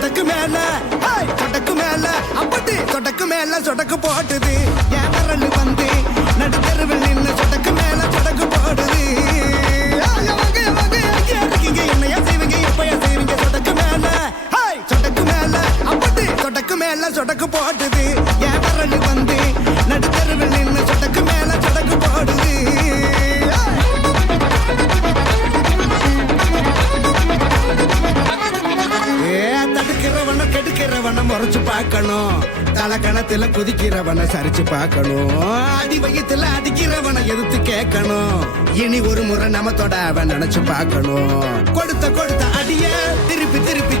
சொடக்கு மேல சொடக்கு மேல அப்படி சொடக்கு மேல சொடக்கு போட்டுது என் விரல் வந்து நடுத்தருவில் நின்று சொடக்கு மேல சொடக்கு போடுது இருக்கீங்க என்னையா செய்வீங்க எப்பயா செய்வீங்க சொடக்கு மேல சொடக்கு மேல அப்படி சொடக்கு மேல சொடக்கு போட்டுது என் விரல் வந்து நடுத்தருவில் நின்று சொடக்கு மேல சொடக்கு போடுது தடுக்கிறவன கெடுக்கிறவன முறைச்சு பார்க்கணும் தலக்கணத்துல குதிக்கிறவன சரிச்சு பார்க்கணும் அடி வயிற்றுல அடிக்கிறவன எதிர்த்து கேட்கணும் இனி ஒரு முறை நம்ம தொட அவன் நினைச்சு பார்க்கணும் கொடுத்த அடிய திருப்பி திருப்பி